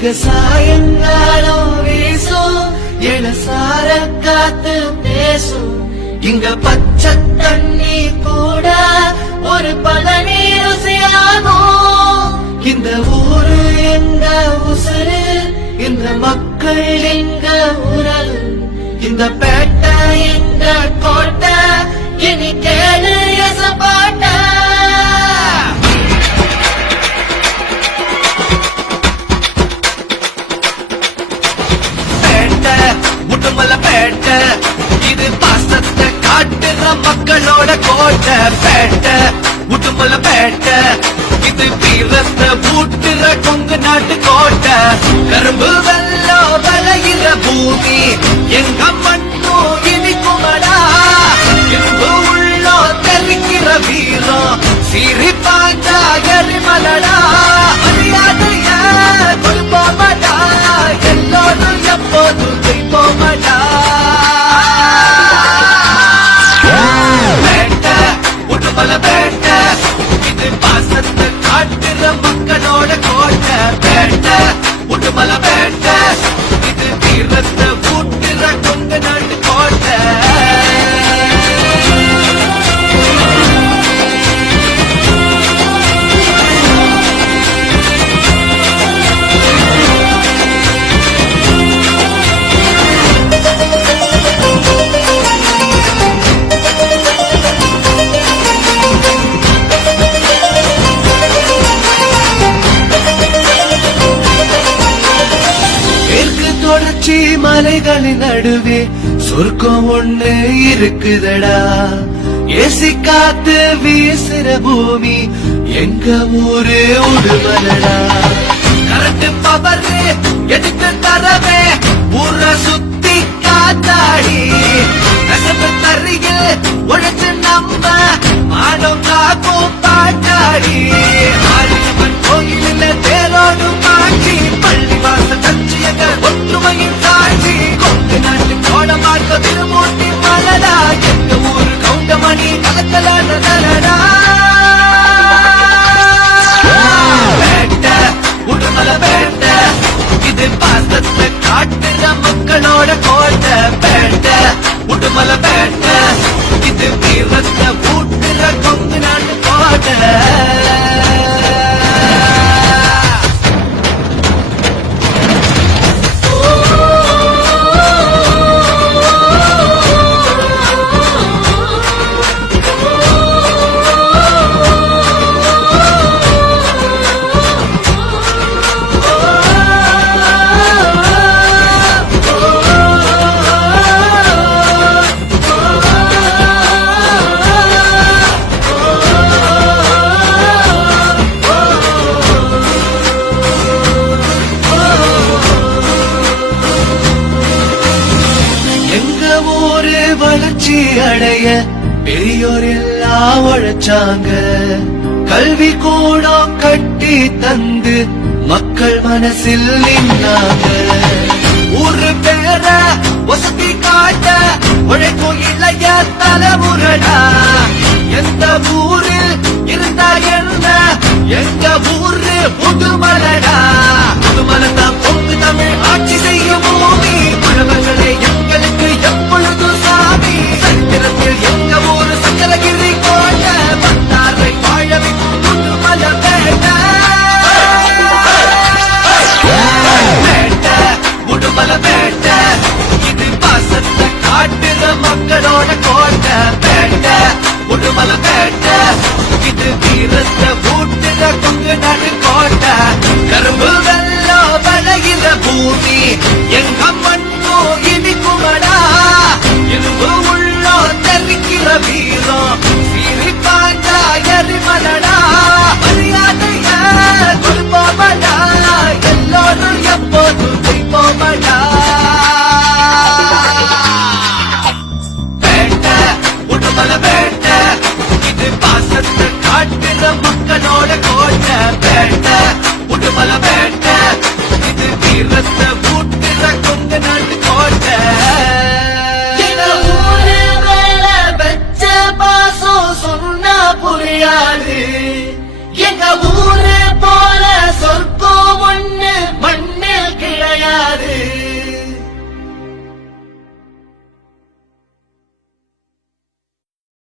இங்க சாயங்காலம் வீசும் என காத்து பேசும் இங்க பச்சை தண்ணி கூட ஒரு பதனி ருசியாகும் இந்த ஊரு எங்க உசுறு இந்த மக்கள் எங்க உறவு இந்த பேட்டை எங்க கோட்டை இனி கேளு எசப்பாட்ட பேட்டை முட்டுமல பேட்டை இது பாசத்தை காட்டுற மக்களோட கோட்டை பேட்டை முட்டுமல பேட்டை இது வீரத்தை ஊட்டுற கொங்கு நாட்டு கோட்டை கரும்பு வெள்ளம் விளையிற பூமி எங்க மண்ணும் இனிக்குமடா இரும்பு உள்ளோ தெரிக்கிற வீரம் சீறி பாஞ்சா எரிமலடா மரியாதைய கொடுப்போமடா எல்லோரும் எப்போதும் ஜெயிப்போமடா பேட்டை முட்டுமல பேட்டை இது பாசத்தை காட்டுற மக்களோட கோட்டை பேட்டை முட்டுமல பேட்டை இது வீரத்தை ஊட்டுற கொங்கு நாட்டு கோட்டை தொடர்ச்சி மலைகளின் நடுவே சொர்க்கம் ஒண்ணு இருக்குதடா ஏசி காத்து வீசுற பூமி எங்க ஊரு உடுமலடா கரண்ட் பவர் எதுக்கு தரவே ஊர சுத்தி காத்தாடி நெசப்பு தரையில் உழைச்சு நம்ம மாடம் காக்கும் பாட்டாடி ஆரியம்மன் கோயிலில் தேரோடும் காட்சி பள்ளி வாச தச்சியங்க ஒற்றுமையின் சாட்சி கொங்கு நாட்டு கோடமாக்க திருமூர்த்தி மலடா எங்க ஊரு கவுண்டமணி கலக்கலான நலடா பேட்டை உடுமல பேட்டை இது பாசத்தை காட்டுற மக்களோட கோட்டை பேட்டை உடுமல பேட்டை இது வீரத்தை ஊட்டுற கொங்கு நாட்டு கோட்டை வளர்ச்சி அடைய பெரியோர் எல்லாம் உழைச்சாங்க கல்வி கூடம் கட்டி தந்து மக்கள் மனசில் நின்னாங்க ஊரு பேர வசதி காட்ட உழைக்கும் இளைய தலைமுறைடா எந்த ஊரில் இருந்தா என்ன எங்க ஊரு புதுமலடா புதுமலதான் பொங்கு தமிழ் ஆட்சி செய்யும் பூமி உழவர்களே எங்களுக்கு எப்பொழுதும் சாமி சரித்திரத்தில் எங்க ஊரு சக்கரகிரி கோட்டை பண்டாரை வாழ வைக்கும் புதுமல பேட்டை பேட்டை உடுமல பேட்டை இது பாசத்தை காட்டுற மக்களோட கோட்டை பேட்டை உடுமல பேட்டை இது வீரத்தை ஊட்டுற கொங்கு நாட்டு கோட்டை கரும்பு வெள்ளம் விளையிற பூமி எங்க மண்ணும் இனிக்குமடா இரும்பு உள்ளோ தெரிக்கிற வீரம் சீறி பாஞ்சா எரிமலடா மரியாதைய கொடுப்போமடா எல்லோரும் எப்போதும் ஜெயிப்போமடா பேட்டை உடுமல பேட்டை இது பாசத்தை காட்டுற